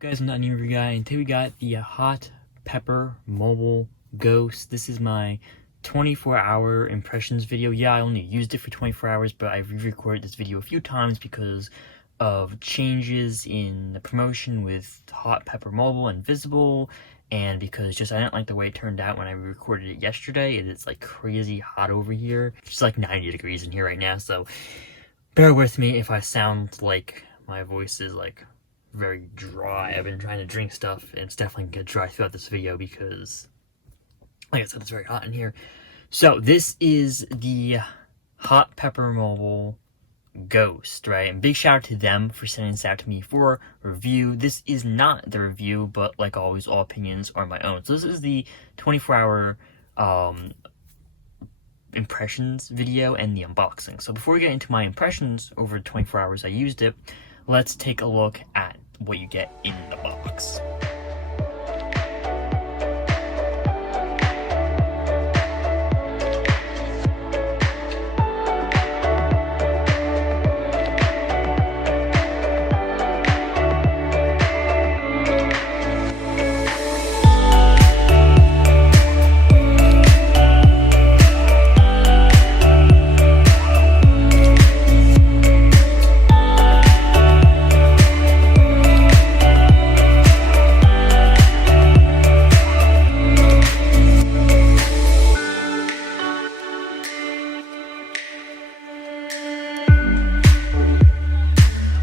Guys, I'm the Unnamed guy, and today we got the Hot Pepper Mobile Ghost. This is my 24-hour impressions video. Yeah, I only used it for 24 hours, but I've re-recorded this video a few times because of changes in the promotion with Hot Pepper Mobile and Visible, and because just I didn't like the way it turned out when I recorded it yesterday. It's like crazy hot over here. It's like 90 degrees in here right now, so bear with me if I sound like my voice is like very dry. I've been trying to drink stuff, and it's definitely gonna get dry throughout this video because, like I said, it's very hot in here. So this is the Hot Pepper Mobile Ghost, right? And big shout out to them for sending this out to me for review. This is not the review, but like always, all opinions are my own. So this is the 24-hour impressions video and the unboxing. So before we get into my impressions over the 24 hours I used it, let's take a look at what you get in the box.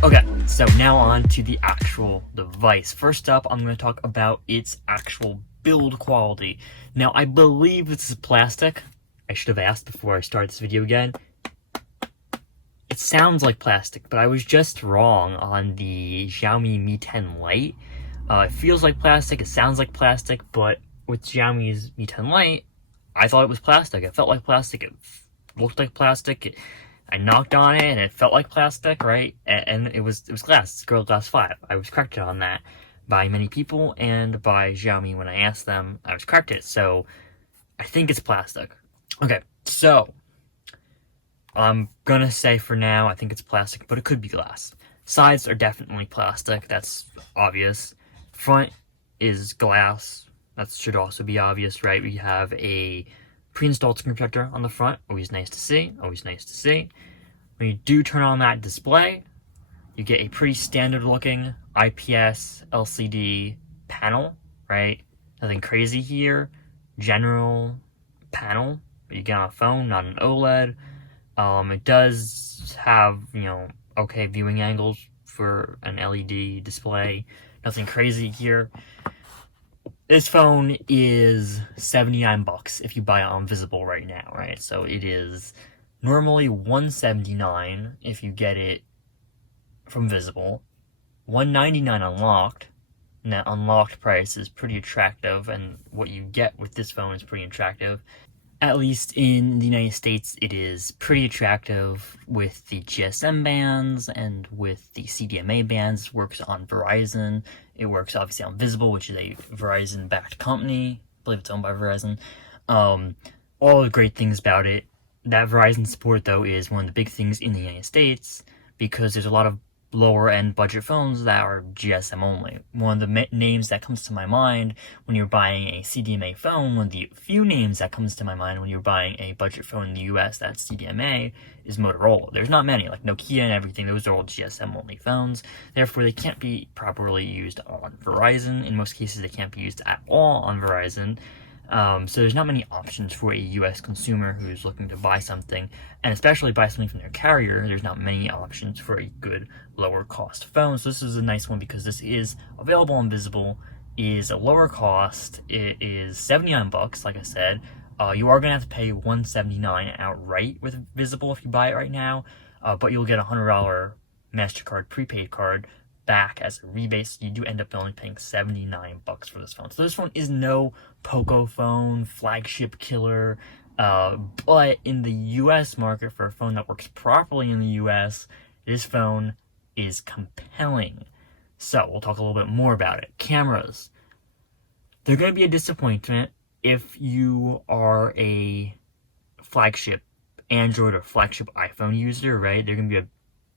Okay, so now on to the actual device. First up, I'm going to talk about its actual build quality. Now, I believe this is plastic. I should have asked before I start this video again. It sounds like plastic, but I was just wrong on the Xiaomi Mi 10 Lite. It feels like plastic, it sounds like plastic, but with Xiaomi's Mi 10 Lite, I thought it was plastic. It felt like plastic, it looked like plastic. I knocked on it and it felt like plastic, right? And it was glass. It's Gorilla Glass 5. I was corrected on that by many people and by Xiaomi when I asked them. I was corrected, so I think it's plastic. Okay, so I'm gonna say for now I think it's plastic, but it could be glass. Sides are definitely plastic. That's obvious. Front is glass. That should also be obvious, right? We have a pre-installed screen protector on the front. Always nice to see. Always nice to see. When you do turn on that display, you get a pretty standard looking IPS LCD panel, right? Nothing crazy here. General panel you get on a phone, not an OLED. It does have, okay viewing angles for an LED display. Nothing crazy here. This phone is $79 if you buy it on Visible right now, right? So it is normally $179 if you get it from Visible, $199 unlocked, and that unlocked price is pretty attractive, and what you get with this phone is pretty attractive. At least in the United States, it is pretty attractive with the GSM bands and with the CDMA bands. It works on Verizon. It works obviously on Visible, which is a Verizon-backed company. I believe it's owned by Verizon. All the great things about it. That Verizon support, though, is one of the big things in the United States because there's a lot of lower-end budget phones that are GSM only. One of the names that comes to my mind when you're buying a CDMA phone, one of the few names that comes to my mind when you're buying a budget phone in the US that's CDMA, is Motorola. There's not many, like Nokia and everything. Those are all GSM only phones. Therefore, they can't be properly used on Verizon. In most cases, they can't be used at all on Verizon. So there's not many options for a US consumer who's looking to buy something, and especially buy something from their carrier. There's not many options for a good lower cost phone. So this is a nice one because this is available on Visible, is a lower cost. It is $79, like I said. You are gonna have to pay $179 outright with Visible if you buy it right now, but you'll get a $100 MasterCard prepaid card back as a rebate, so you do end up only paying $79 for this phone. So this phone is no Poco phone, flagship killer, but in the US market, for a phone that works properly in the US, this phone is compelling. So we'll talk a little bit more about it. Cameras. They're going to be a disappointment if you are a flagship Android or flagship iPhone user, right? They're going to be a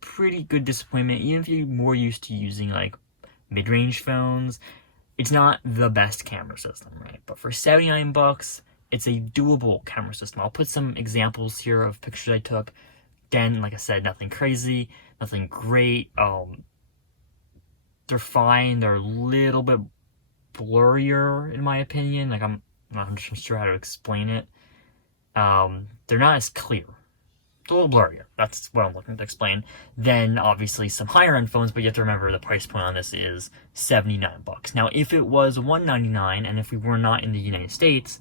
pretty good disappointment, even if you're more used to using like mid-range phones, it's not the best camera system, right? But for $79, it's a doable camera system. I'll put some examples here of pictures I took. Again, like I said, nothing crazy, nothing great. They're fine. They're a little bit blurrier, in my opinion. Like, I'm not sure how to explain it. They're not as clear. It's a little blurrier. That's what I'm looking to explain. Then, obviously, some higher-end phones, but you have to remember the price point on this is $79. Now, if it was $199, and if we were not in the United States,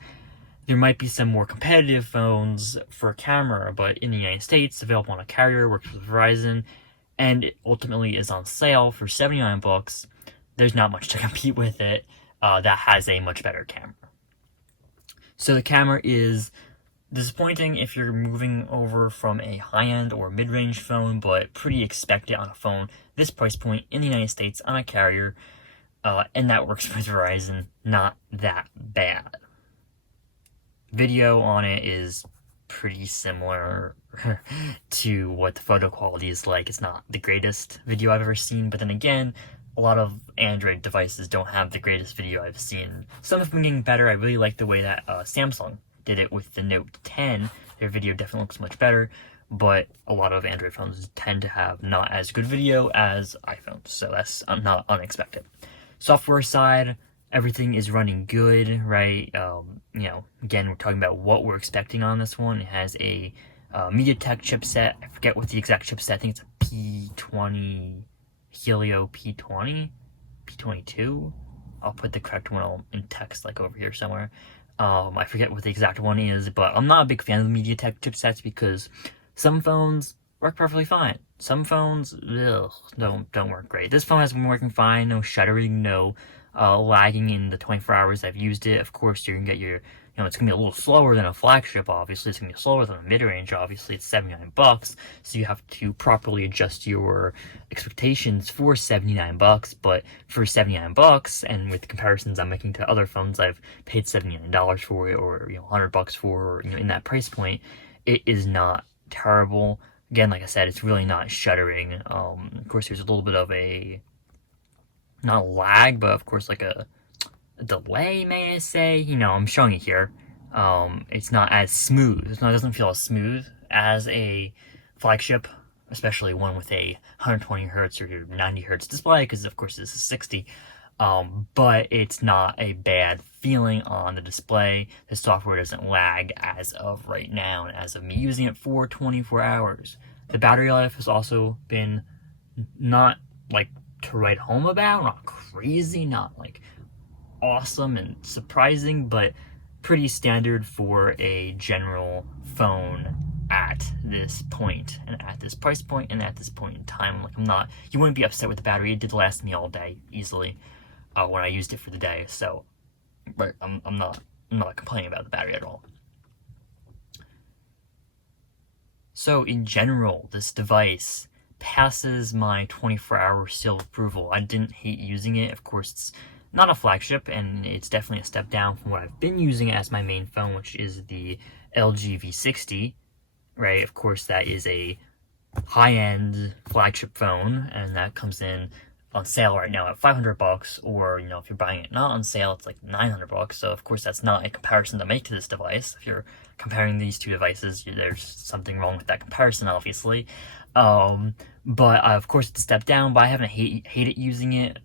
there might be some more competitive phones for camera, but in the United States, available on a carrier, works with Verizon, and it ultimately is on sale for $79. There's not much to compete with it that has a much better camera. So the camera is disappointing if you're moving over from a high-end or mid-range phone, but pretty expected on a phone this price point in the United States on a carrier, and that works with Verizon. Not that bad. Video on it is pretty similar to what the photo quality is like. It's not the greatest video I've ever seen, but then again, a lot of Android devices don't have the greatest video I've seen. Some have been getting better. I really like the way that Samsung did it with the Note 10. Their video definitely looks much better, but a lot of Android phones tend to have not as good video as iPhones, so that's not unexpected. Software side, everything is running good, right? Again, we're talking about what we're expecting on this one. It has a MediaTek chipset. I forget what the exact chipset. I think it's a P20, Helio P20, P22. I'll put the correct one in text, like over here somewhere. I forget what the exact one is, but I'm not a big fan of the MediaTek chipsets because some phones work perfectly fine. Some phones, don't work great. This phone has been working fine. No shuddering, no lagging in the 24 hours I've used it. Of course, you're gonna get your, it's gonna be a little slower than a flagship, obviously. It's gonna be slower than a mid-range, obviously. It's $79, so you have to properly adjust your expectations for $79. But for $79, and with comparisons I'm making to other phones I've paid $79 for, or $100 for, or in that price point, it is not terrible. Again, like I said, it's really not shuddering. Of course, there's a little bit of a, not lag, but of course like a delay, may I say. I'm showing it here. It's not as smooth. It doesn't feel as smooth as a flagship, especially one with a 120 hertz or 90 hertz display, because of course this is 60. But it's not a bad feeling on the display. The software doesn't lag as of right now, and as of me using it for 24 hours. The battery life has also been not like to write home about, not crazy, not like awesome and surprising, but pretty standard for a general phone at this point, and at this price point, and at this point in time. Like, you wouldn't be upset with the battery. It did last me all day easily when I used it for the day, so but I'm not complaining about the battery at all. So in general, this device passes my 24-hour seal of approval. I didn't hate using it. Of course, it's not a flagship, and it's definitely a step down from what I've been using as my main phone, which is the LG V60, right? Of course, that is a high-end flagship phone, and that comes in on sale right now at $500, or, if you're buying it not on sale, it's like $900. So, of course, that's not a comparison to make to this device. If you're comparing these two devices, there's something wrong with that comparison, obviously. But, of course, it's a step down, but I haven't hated using it.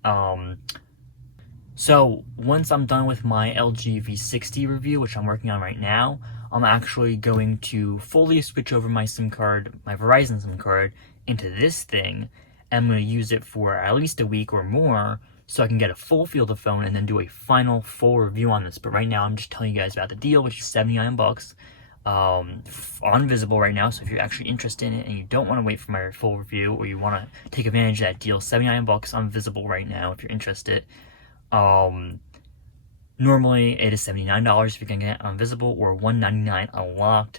So, once I'm done with my LG V60 review, which I'm working on right now, I'm actually going to fully switch over my SIM card, my Verizon SIM card, into this thing. I'm going to use it for at least a week or more so I can get a full feel of the phone and then do a final full review on this. But right now, I'm just telling you guys about the deal, which is $79 on Visible right now. So if you're actually interested in it and you don't want to wait for my full review, or you want to take advantage of that deal, $79 on Visible right now if you're interested. Normally, it is $79 if you can get it on Visible, or $199 unlocked.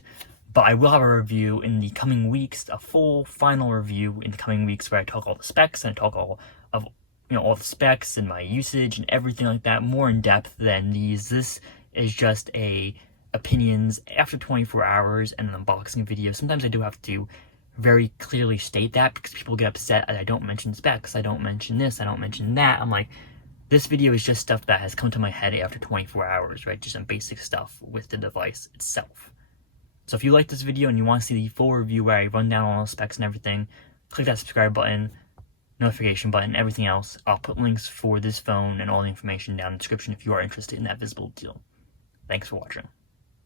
But I will have a review in the coming weeks, a full final review in the coming weeks, where I talk all the specs and I talk all of all the specs and my usage and everything like that, more in depth than these. This is just a opinions after 24 hours and an unboxing video. Sometimes I do have to very clearly state that, because people get upset that I don't mention specs, I don't mention this, I don't mention that. I'm like, this video is just stuff that has come to my head after 24 hours, right? Just some basic stuff with the device itself. So if you like this video and you want to see the full review where I run down all the specs and everything, click that subscribe button, notification button, everything else. I'll put links for this phone and all the information down in the description if you are interested in that visible deal. Thanks for watching.